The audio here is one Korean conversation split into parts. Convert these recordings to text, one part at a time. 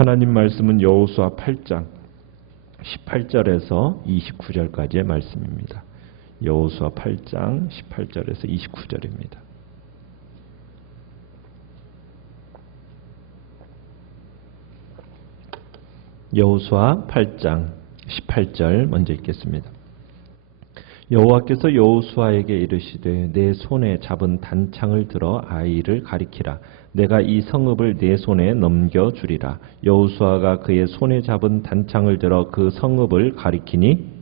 하나님 말씀은 여호수아 8장 18절에서 29절까지의 말씀입니다. 여호수아 8장 18절에서 29절입니다. 여호수아 8장 18절 먼저 읽겠습니다. 여호와께서 여호수아에게 이르시되 내 손에 잡은 단창을 들어 아이를 가리키라. 내가 이 성읍을 내 손에 넘겨주리라. 여호수아가 그의 손에 잡은 단창을 들어 그 성읍을 가리키니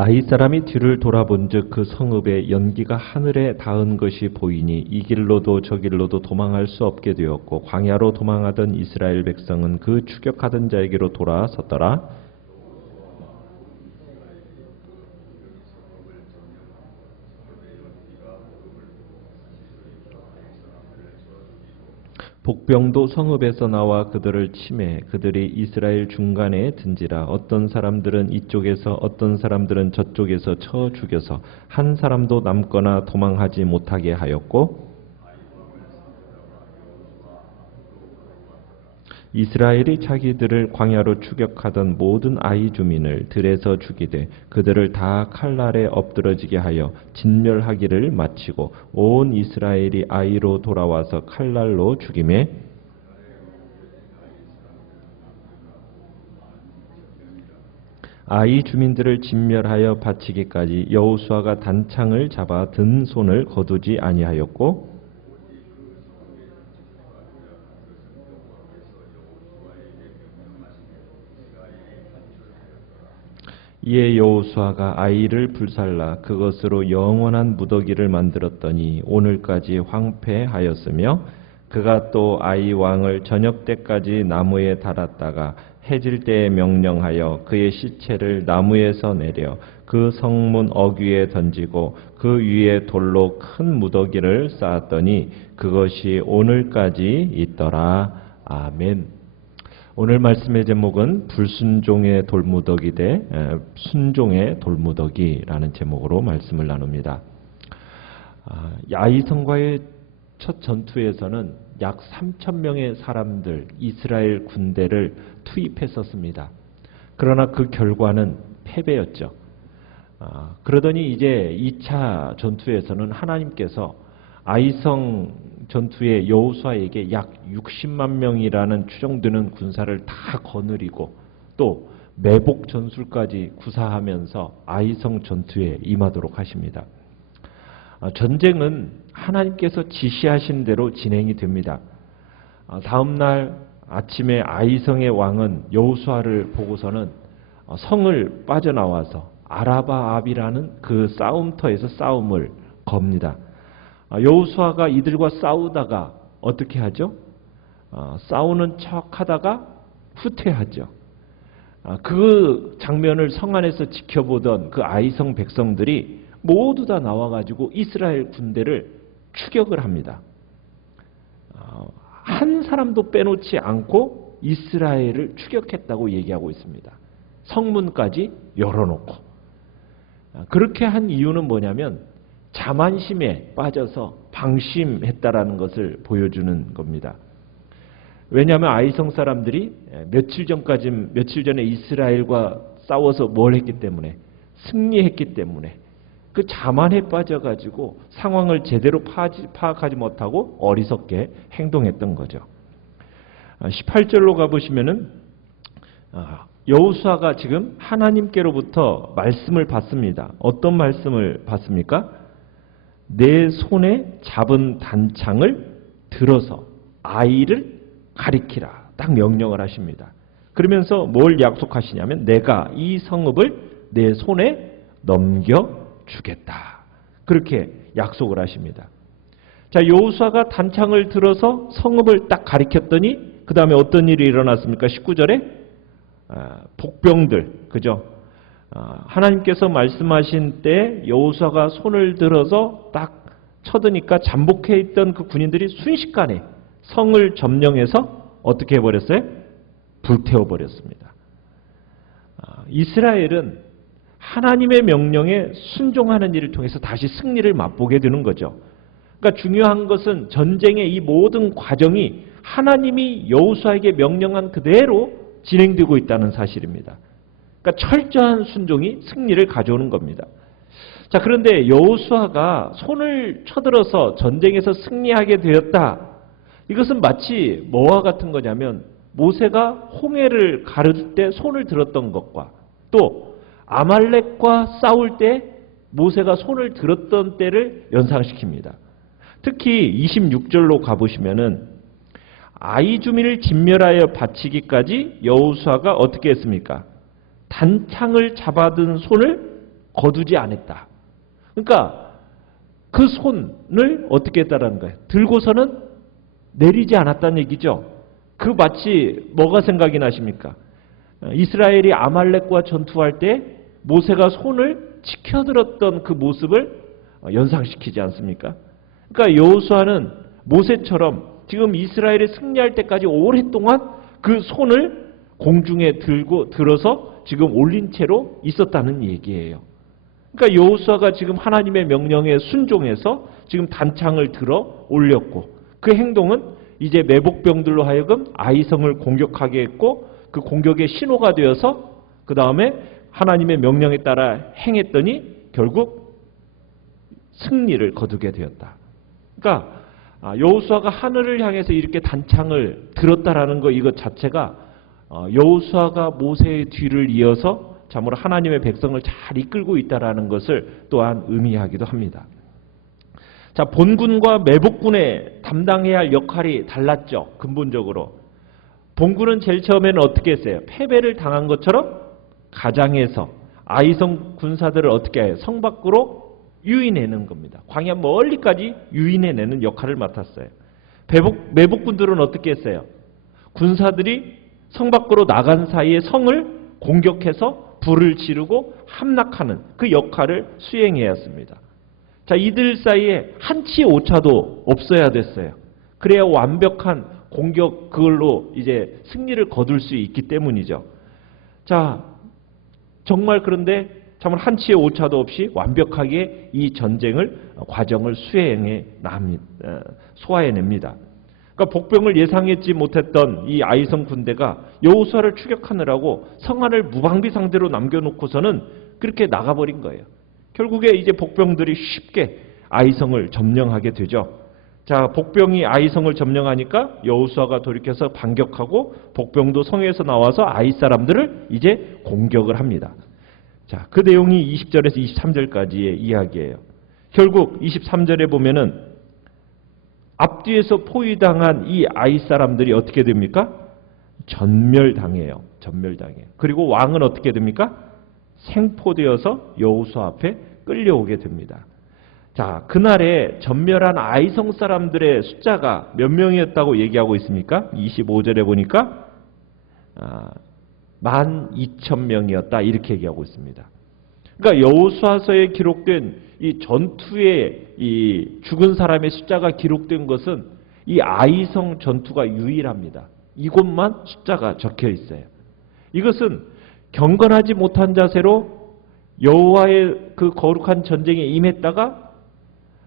아이 사람이 뒤를 돌아본즉 그 성읍의 연기가 하늘에 닿은 것이 보이니 이 길로도 저 길로도 도망할 수 없게 되었고 광야로 도망하던 이스라엘 백성은 그 추격하던 자에게로 돌아섰더라. 복병도 성읍에서 나와 그들을 치매 그들이 이스라엘 중간에 든지라. 어떤 사람들은 이쪽에서 어떤 사람들은 저쪽에서 쳐 죽여서 한 사람도 남거나 도망하지 못하게 하였고 이스라엘이 자기들을 광야로 추격하던 모든 아이 주민을 들에서 죽이되 그들을 다 칼날에 엎드러지게 하여 진멸하기를 마치고 온 이스라엘이 아이로 돌아와서 칼날로 죽이매 아이 주민들을 진멸하여 바치기까지 여호수아가 단창을 잡아 든 손을 거두지 아니하였고 이에 여호수아가 아이를 불살라 그것으로 영원한 무더기를 만들었더니 오늘까지 황폐하였으며 그가 또 아이 왕을 저녁 때까지 나무에 달았다가 해질 때에 명령하여 그의 시체를 나무에서 내려 그 성문 어귀에 던지고 그 위에 돌로 큰 무더기를 쌓았더니 그것이 오늘까지 있더라. 아멘. 오늘 말씀의 제목은 불순종의 돌무더기 대 순종의 돌무더기라는 제목으로 말씀을 나눕니다. 아이성과의 첫 전투에서는 약 3,000명의 사람들, 이스라엘 군대를 투입했었습니다. 그러나 그 결과는 패배였죠. 그러더니 이제 2차 전투에서는 하나님께서 아이성 전투에 여호수아에게 약 60만 명이라는 추정되는 군사를 다 거느리고 또 매복 전술까지 구사하면서 아이성 전투에 임하도록 하십니다. 전쟁은 하나님께서 지시하신 대로 진행이 됩니다. 다음 날 아침에 아이성의 왕은 여호수아를 보고서는 성을 빠져나와서 아라바압이라는 그 싸움터에서 싸움을 겁니다. 여호수아가 이들과 싸우다가 어떻게 하죠? 싸우는 척하다가 후퇴하죠. 그 장면을 성 안에서 지켜보던 그 아이성 백성들이 모두 다 나와가지고 이스라엘 군대를 추격을 합니다. 한 사람도 빼놓지 않고 이스라엘을 추격했다고 얘기하고 있습니다. 성문까지 열어놓고. 그렇게 한 이유는 뭐냐면 자만심에 빠져서 방심했다라는 것을 보여주는 겁니다. 왜냐하면 아이성 사람들이 며칠 전에 이스라엘과 싸워서 뭘 했기 때문에 승리했기 때문에 그 자만에 빠져가지고 상황을 제대로 파악하지 못하고 어리석게 행동했던 거죠. 18절로 가보시면은 여호수아가 지금 하나님께로부터 말씀을 받습니다. 어떤 말씀을 받습니까? 내 손에 잡은 단창을 들어서 아이를 가리키라. 딱 명령을 하십니다. 그러면서 뭘 약속하시냐면 내가 이 성읍을 내 손에 넘겨주겠다. 그렇게 약속을 하십니다. 자, 여호수아가 단창을 들어서 성읍을 딱 가리켰더니 그 다음에 어떤 일이 일어났습니까? 19절에 복병들, 그죠? 하나님께서 말씀하신 때 여호수아가 손을 들어서 딱 쳐드니까 잠복해 있던 그 군인들이 순식간에 성을 점령해서 어떻게 해버렸어요? 불태워버렸습니다. 이스라엘은 하나님의 명령에 순종하는 일을 통해서 다시 승리를 맛보게 되는 거죠. 그러니까 중요한 것은 전쟁의 이 모든 과정이 하나님이 여호수아에게 명령한 그대로 진행되고 있다는 사실입니다. 그러니까 철저한 순종이 승리를 가져오는 겁니다. 자, 그런데 여호수아가 손을 쳐들어서 전쟁에서 승리하게 되었다. 이것은 마치 뭐와 같은 거냐면 모세가 홍해를 가를 때 손을 들었던 것과 또 아말렉과 싸울 때 모세가 손을 들었던 때를 연상시킵니다. 특히 26절로 가보시면은 아이주민을 진멸하여 바치기까지 여호수아가 어떻게 했습니까? 단창을 잡아든 손을 거두지 않았다. 그러니까 그 손을 어떻게 했다는 거예요? 들고서는 내리지 않았다는 얘기죠. 그 마치 뭐가 생각이 나십니까? 이스라엘이 아말렉과 전투할 때 모세가 손을 치켜들었던 그 모습을 연상시키지 않습니까? 그러니까 여호수아는 모세처럼 지금 이스라엘이 승리할 때까지 오랫동안 그 손을 공중에 들어서 지금 올린 채로 있었다는 얘기예요. 그러니까 여호수아가 지금 하나님의 명령에 순종해서 지금 단창을 들어 올렸고 그 행동은 이제 매복병들로 하여금 아이성을 공격하게 했고 그 공격의 신호가 되어서 그 다음에 하나님의 명령에 따라 행했더니 결국 승리를 거두게 되었다. 그러니까 여호수아가 하늘을 향해서 이렇게 단창을 들었다라는 거 이것 자체가 여호수아가 모세의 뒤를 이어서 참으로 하나님의 백성을 잘 이끌고 있다라는 것을 또한 의미하기도 합니다. 자, 본군과 매복군의 담당해야 할 역할이 달랐죠. 근본적으로. 본군은 제일 처음에는 어떻게 했어요? 패배를 당한 것처럼 가장해서 아이성 군사들을 어떻게 해요? 성 밖으로 유인해내는 겁니다. 광야 멀리까지 유인해내는 역할을 맡았어요. 매복군들은 어떻게 했어요? 군사들이 성 밖으로 나간 사이에 성을 공격해서 불을 지르고 함락하는 그 역할을 수행해야 했습니다. 자, 이들 사이에 한치의 오차도 없어야 됐어요. 그래야 완벽한 공격 그걸로 이제 승리를 거둘 수 있기 때문이죠. 자, 정말 그런데 정말 한치의 오차도 없이 완벽하게 이 전쟁을 과정을 소화해냅니다. 그러니까 복병을 예상했지 못했던 이 아이성 군대가 여호수아를 추격하느라고 성 안을 무방비 상대로 남겨놓고서는 그렇게 나가버린 거예요. 결국에 이제 복병들이 쉽게 아이성을 점령하게 되죠. 자, 복병이 아이성을 점령하니까 여호수아가 돌이켜서 반격하고 복병도 성에서 나와서 아이 사람들을 이제 공격을 합니다. 자, 그 내용이 20절에서 23절까지의 이야기예요. 결국 23절에 보면은 앞뒤에서 포위당한 이 아이 사람들이 어떻게 됩니까? 전멸당해요. 전멸당해요. 그리고 왕은 어떻게 됩니까? 생포되어서 여호수아 앞에 끌려오게 됩니다. 자, 그날에 전멸한 아이성 사람들의 숫자가 몇 명이었다고 얘기하고 있습니까? 25절에 보니까 12,000명이었다 이렇게 얘기하고 있습니다. 그러니까 여호수아서에 기록된 이 전투에 이 죽은 사람의 숫자가 기록된 것은 이 아이성 전투가 유일합니다. 이곳만 숫자가 적혀 있어요. 이것은 경건하지 못한 자세로 여호와의 그 거룩한 전쟁에 임했다가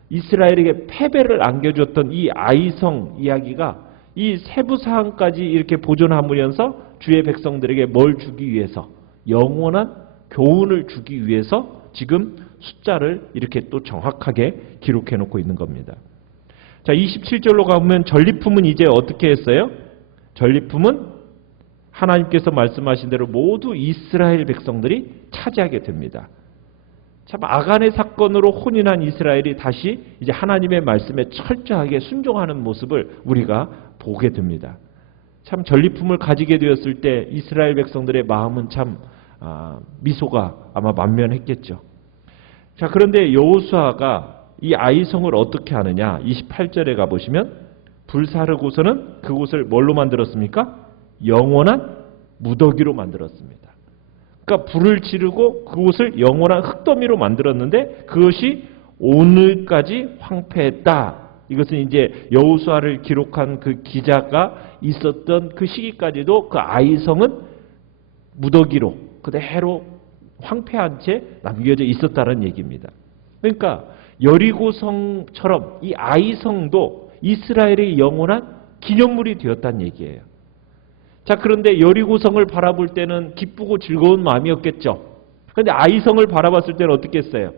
이스라엘에게 패배를 안겨줬던 이 아이성 이야기가 이 세부 사항까지 이렇게 보존하면서 주의 백성들에게 뭘 주기 위해서 영원한 교훈을 주기 위해서 지금 숫자를 이렇게 또 정확하게 기록해 놓고 있는 겁니다. 자, 27절로 가보면 전리품은 이제 어떻게 했어요? 전리품은 하나님께서 말씀하신 대로 모두 이스라엘 백성들이 차지하게 됩니다. 참 아간의 사건으로 혼인한 이스라엘이 다시 이제 하나님의 말씀에 철저하게 순종하는 모습을 우리가 보게 됩니다. 참 전리품을 가지게 되었을 때 이스라엘 백성들의 마음은 참 미소가 아마 만면했겠죠. 자, 그런데 여호수아가 이 아이성을 어떻게 하느냐? 28절에 가보시면 불사르고서는 그곳을 뭘로 만들었습니까? 영원한 무더기로 만들었습니다. 그러니까 불을 지르고 그곳을 영원한 흙더미로 만들었는데 그것이 오늘까지 황폐했다. 이것은 이제 여호수아를 기록한 그 기자가 있었던 그 시기까지도 그 아이성은 무더기로 그대로 황폐한 채 남겨져 있었다는 얘기입니다. 그러니까 여리고성처럼 이 아이성도 이스라엘의 영원한 기념물이 되었다는 얘기예요. 자, 그런데 여리고성을 바라볼 때는 기쁘고 즐거운 마음이었겠죠. 그런데 아이성을 바라봤을 때는 어떻게 했어요?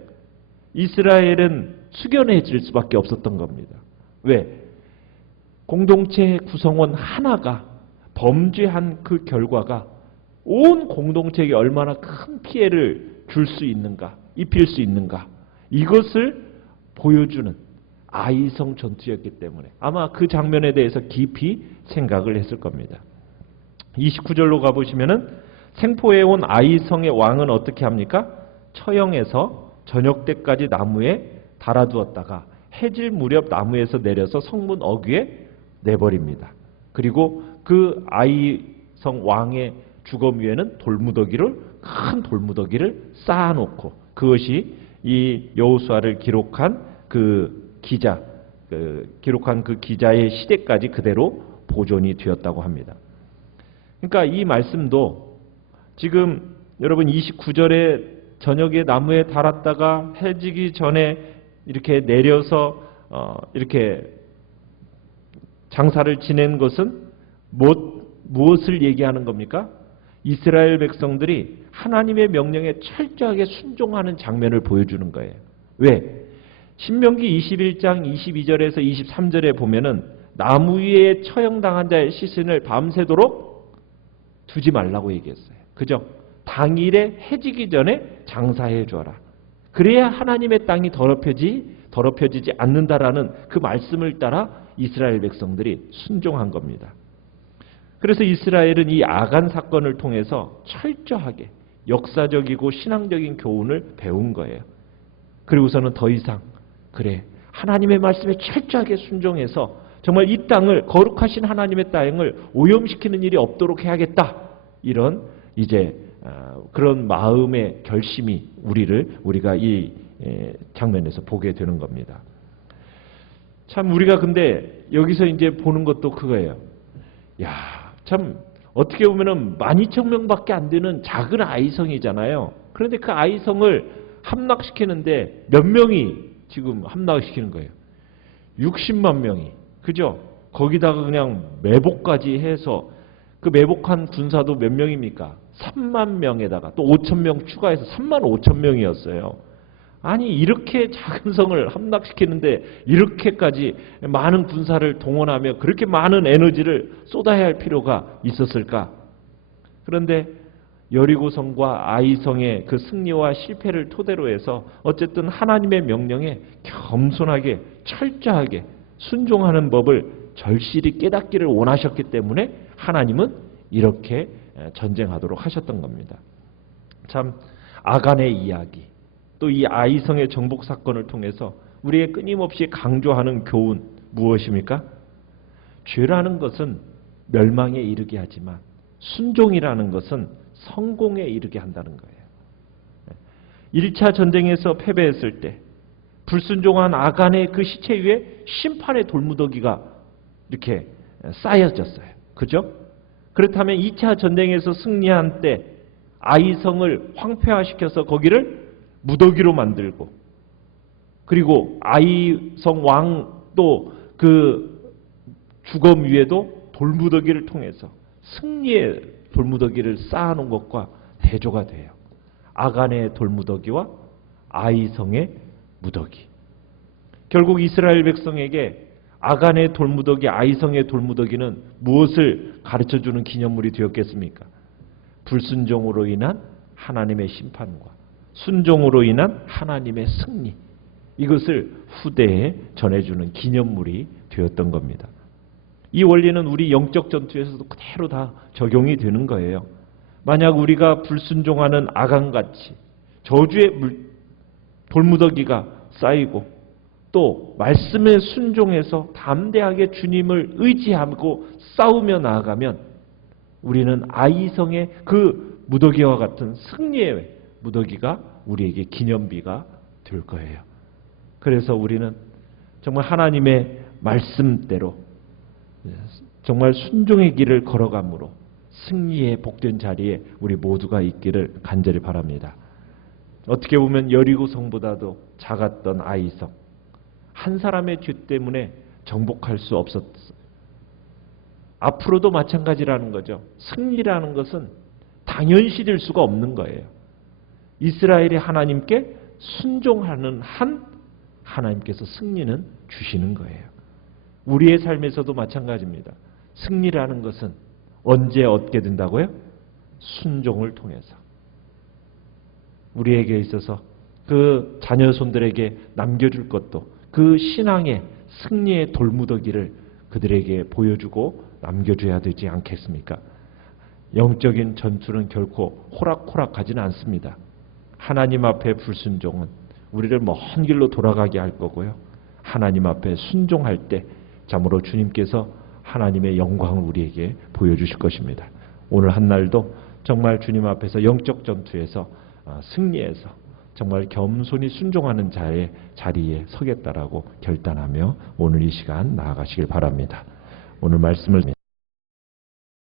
이스라엘은 숙연해질 수밖에 없었던 겁니다. 왜? 공동체 구성원 하나가 범죄한 그 결과가 온 공동체에게 얼마나 큰 피해를 줄 수 있는가, 입힐 수 있는가, 이것을 보여주는 아이성 전투였기 때문에 아마 그 장면에 대해서 깊이 생각을 했을 겁니다. 29절로 가보시면은 생포해온 아이성의 왕은 어떻게 합니까? 처형해서 저녁 때까지 나무에 달아두었다가 해질 무렵 나무에서 내려서 성문 어귀에 내버립니다. 그리고 그 아이성 왕의 주검 위에는 큰 돌무더기를 쌓아놓고 그것이 이 여호수아를 기록한 그 기자의 시대까지 그대로 보존이 되었다고 합니다. 그러니까 이 말씀도 지금 여러분 29절에 저녁에 나무에 달았다가 해지기 전에 이렇게 내려서 이렇게 장사를 지낸 것은 무엇을 얘기하는 겁니까? 이스라엘 백성들이 하나님의 명령에 철저하게 순종하는 장면을 보여주는 거예요. 왜? 신명기 21장 22절에서 23절에 보면은 나무 위에 처형당한 자의 시신을 밤새도록 두지 말라고 얘기했어요. 그죠? 당일에 해지기 전에 장사해 줘라. 그래야 하나님의 땅이 더럽혀지지 않는다라는 그 말씀을 따라 이스라엘 백성들이 순종한 겁니다. 그래서 이스라엘은 이 아간 사건을 통해서 철저하게 역사적이고 신앙적인 교훈을 배운 거예요. 그리고서는 더 이상 하나님의 말씀에 철저하게 순종해서 정말 이 땅을 거룩하신 하나님의 땅을 오염시키는 일이 없도록 해야겠다. 이런 이제 그런 마음의 결심이 우리가 이 장면에서 보게 되는 겁니다. 참 우리가 근데 여기서 이제 보는 것도 그거예요. 참 어떻게 보면은 12,000명밖에 안 되는 작은 아이성이잖아요. 그런데 그 아이성을 함락시키는데 몇 명이 지금 함락시키는 거예요? 60만 명이. 그죠? 거기다가 그냥 매복까지 해서 그 매복한 군사도 몇 명입니까? 3만 명에다가 또 5,000명 추가해서 3만 5천 명이었어요. 아니 이렇게 작은 성을 함락시키는데 이렇게까지 많은 군사를 동원하며 그렇게 많은 에너지를 쏟아야 할 필요가 있었을까? 그런데 여리고성과 아이성의 그 승리와 실패를 토대로 해서 어쨌든 하나님의 명령에 겸손하게 철저하게 순종하는 법을 절실히 깨닫기를 원하셨기 때문에 하나님은 이렇게 전쟁하도록 하셨던 겁니다. 참 아간의 이야기 또 이 아이성의 정복 사건을 통해서 우리의 끊임없이 강조하는 교훈 무엇입니까? 죄라는 것은 멸망에 이르게 하지만 순종이라는 것은 성공에 이르게 한다는 거예요. 1차 전쟁에서 패배했을 때 불순종한 아간의 그 시체 위에 심판의 돌무더기가 이렇게 쌓여졌어요. 그죠? 그렇다면 2차 전쟁에서 승리한 때 아이성을 황폐화시켜서 거기를 무더기로 만들고 그리고 아이성 왕도 그 주검 위에도 돌무더기를 통해서 승리의 돌무더기를 쌓아놓은 것과 대조가 돼요. 아간의 돌무더기와 아이성의 무더기. 결국 이스라엘 백성에게 아간의 돌무더기, 아이성의 돌무더기는 무엇을 가르쳐주는 기념물이 되었겠습니까? 불순종으로 인한 하나님의 심판과 순종으로 인한 하나님의 승리. 이것을 후대에 전해주는 기념물이 되었던 겁니다. 이 원리는 우리 영적 전투에서도 그대로 다 적용이 되는 거예요. 만약 우리가 불순종하는 아간같이 저주의 돌무더기가 쌓이고 또 말씀에 순종해서 담대하게 주님을 의지하고 싸우며 나아가면 우리는 아이성의 그 무더기와 같은 승리의 무더기가 우리에게 기념비가 될 거예요. 그래서 우리는 정말 하나님의 말씀대로 정말 순종의 길을 걸어감으로 승리의 복된 자리에 우리 모두가 있기를 간절히 바랍니다. 어떻게 보면 여리고 성보다도 작았던 아이성, 한 사람의 죄 때문에 정복할 수 없었어요. 앞으로도 마찬가지라는 거죠. 승리라는 것은 당연시될 수가 없는 거예요. 이스라엘이 하나님께 순종하는 한 하나님께서 승리는 주시는 거예요. 우리의 삶에서도 마찬가지입니다. 승리라는 것은 언제 얻게 된다고요? 순종을 통해서. 우리에게 있어서 그 자녀 손들에게 남겨줄 것도 그 신앙의 승리의 돌무더기를 그들에게 보여주고 남겨줘야 되지 않겠습니까? 영적인 전투는 결코 호락호락하지는 않습니다. 하나님 앞에 불순종은 우리를 먼 길로 돌아가게 할 거고요. 하나님 앞에 순종할 때 참으로 주님께서 하나님의 영광을 우리에게 보여주실 것입니다. 오늘 한 날도 정말 주님 앞에서 영적 전투에서 승리해서 정말 겸손히 순종하는 자의 자리에 서겠다라고 결단하며 오늘 이 시간 나아가시길 바랍니다. 오늘 말씀을